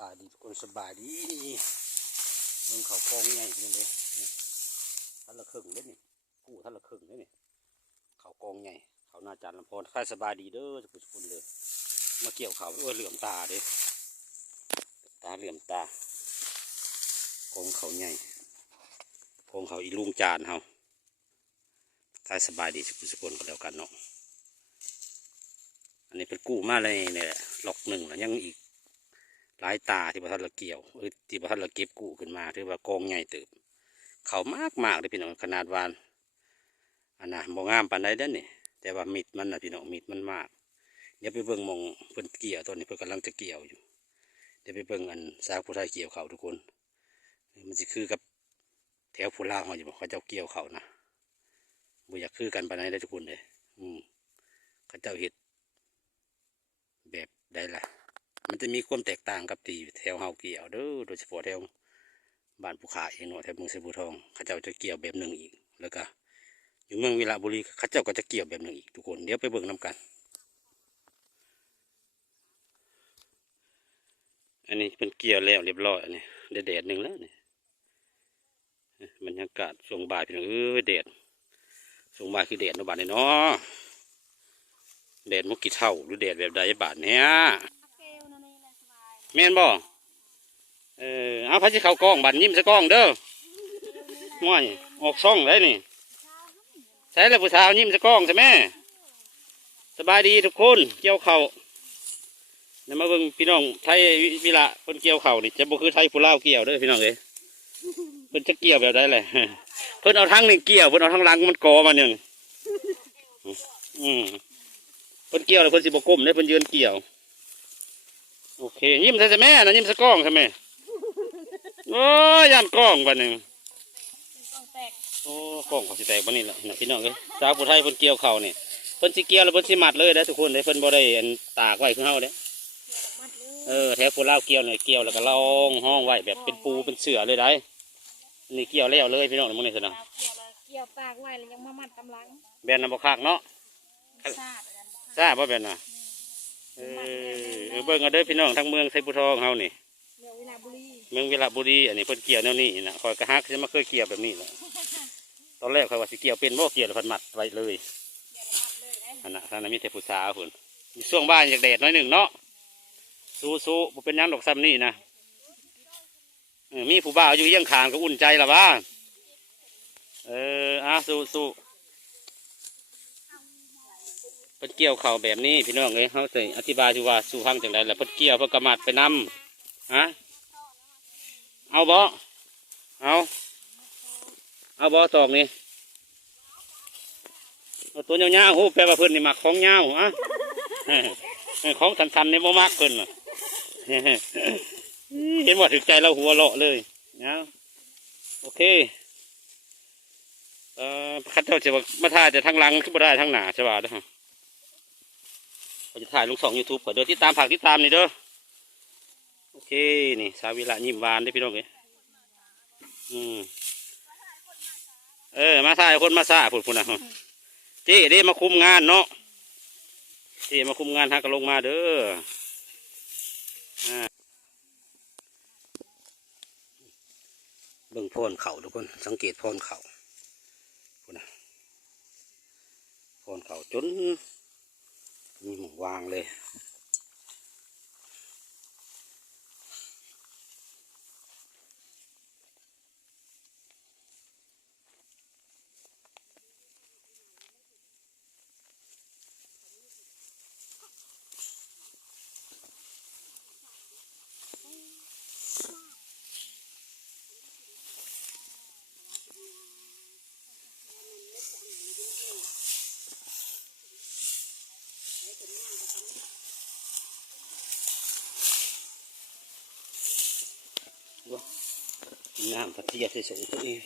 บายดีทุกคนสบายดีมึงเขากองใหญ่ยังเลยท่านละครึ่งเลยนี่กู้ท่านละครึ่งเลยนี่เขากองใหญ่เขาหน้าจานลำพอนใครสบายดีเด้อทุกคนเลยมาเกี่ยวเขาเหลื่อมตาเด้ตาเหลื่อมตากองเขาใหญ่กองเขาอีลุงจานเฮาใครสบายดีทุกคนก็แล้วกันเนาะอันนี้เป็นกู้มาเลยเนี่ยหลอกหนึ่งแล้วยังอีกหลายตาที่พระท่านละเกี่ยวที่พระท่านละเก็บกู้ขึ้นมาถือว่ากองใหญ่เติบเขามากเลยพี่น้องขนาดวานอันน่ะบ่งามปานใดเด้อนี่แต่ว่ามิดมันนะพี่น้องมิดมันมากเดี๋ยวไปเบิ่งมองเพิ่นเกี่ยวตอนนี้เพิ่นกำลังจะเกี่ยวอยู่เดี๋ยวไปเบิ่งอันสาวผู้ไทยเกี่ยวเขาทุกคนมันจะคือกับแถวผู้ลาวเขาอยู่บ่เขาเจ้าเกี่ยวเขานะบ่อยากคือกันปานใดได้ทุกคนเลยเขาเจ้าเฮ็ดแบบใดล่ะมันจะมีความแตกต่างกับตีแถวเฮาเกี่ยวเด้อโดยเฉพาะแถวบ้านภูขาเองเนาะแถวเมืองไชยภูทองเขาเจ้าจะเกี่ยวแบบหนึ่งอีกแล้วก็อยู่เมืองวิระบุรีเขาเจ้าก็จะเกี่ยวแบบหนึ่งอีกทุกคนเดี๋ยวไปเบิ่งนำกันอันนี้เป็นเกี่ยวแล้วเรียบร้อยอันนี้แดดหนึ่งแล้วนี่บรรยากาศช่วงบ่ายพี่น้องแดดช่วงบ่ายคือแดดในบ้านเนาะแดดมุกกี่เท่าหรือแดดแบบใดบาทเนี้ยแม่นบ่เอาพัชเขากล้องบันยิ้มซะกล้องเด้อง่อยออกซ่องเลยนี่ใช้แล้วผู้สาวยิ้มซะกล้องใช่ไหมสบายดีทุกคนเกี่ยวเข่าเนี่ยมาเบิ่งพี่น้องไทยวิระคนเกี่ยวเข่านี่จะบ่คือไทยผู้ลาวเกี่ยวเด้อพี่น้องเอ้ยเพิ่นจะเกี่ยวแบบใดเลยเพิ่นเอาทั้งนี่เกี่ยวเพิ่นเอาทั้งหลังมันกอมาเนี่ยเพิ่นเกี่ยวแล้วเพิ่นสิบ่ก้มเด้อเพิ่นยืนเกี่ยวโอเคยิ้มใส่แม่นะยิ้มซะกล้องใช่ไหมโอ้ยยันกล้องบ้านหนึ่งโอ้กล้องเขาสิแตกบ้านนี้แหละพี่น้องเลยสาวผู้ไทยเพิ่นเกี่ยวเข่านี่เพิ่นสิเกี่ยวแล้วเพิ่นสิมัดเลยได้ทุกคนเลยเพิ่นบ่ได้ตากไว้คือเฮาเด้แถวผู้ลาวเกี่ยวเนี่ยเกี่ยวแล้วก็ลองห้องไว้แบบเป็นปูเป็นเสื่อเลยได้นี่เกี่ยวแล้วเลยพี่น้องมึงนี่สินะเกี่ยวตากไว้แล้วยังมามัดกำลังแบนน้ำบกคักเนาะซาบ่แบนน่ะเบิ่งเอาเด้อพี่น้องทั้งเมืองไชยภูทองเฮานี่เมืองวิระบุรีอันนี้เพิ่นเกี่ยวแนวนี้นะคอยกระฮักจะมาเคยเกี่ยวแบบนี้แหละตอนแรกคอยว่าสิเกี่ยวเป็นบ่เกี่ยวแล้วพันมัดไว้เลยอันนั้นมีแต่ผู้สาวพุ่นช่วงบ้านอยากแดดน้อยหนึ่งเนาะสู้บ่เป็นยังดอกซ้ำนี่นะมีผู้บ่าวอยู่เยี่ยงขางก็อุ่นใจละว่าสู้เพิ่นเกี่ยวเข่าแบบนี้พี่น้องเลยเขาจะอธิบายว่าสู้พังจังไดแล้วเพิ่นเกี่ยวเพิ่นกระมัดไปนำเอาบ่เอาบ่ตอกนี่เอาตัวยาวๆโอ้แปลว่าเพิ่นนี่มักของยาวของสันๆนี่บ่มักเพิ่นเห็นว่าถึงใจเราหัวเลาะเลยนะโอเคข้าเจ้าจะมาถ่ายแต่ทางหลังขึ้นมาได้ทางหน้าใช่ป่ะเด้อเราจะถ่ายลงช่อง YouTube เดี๋ยวที่ตามผักที่ตามนี่เด้อโอเคนี่สาวิระยิ้มหวานได้พี่น้องเอ้ยมาถ่ายคนมาซาพุ่นนะเจ๊ได้มาคุมงานเนาะเจ๊มาคุมงานทางกระลงมาเด้อเบิ่งโพนเข่าทุกคนสังเกตโพนเข่าพุ่นนะโพนเข่าจนมีหมวางเลยน้ำพัทยาเฉยๆตัวเอง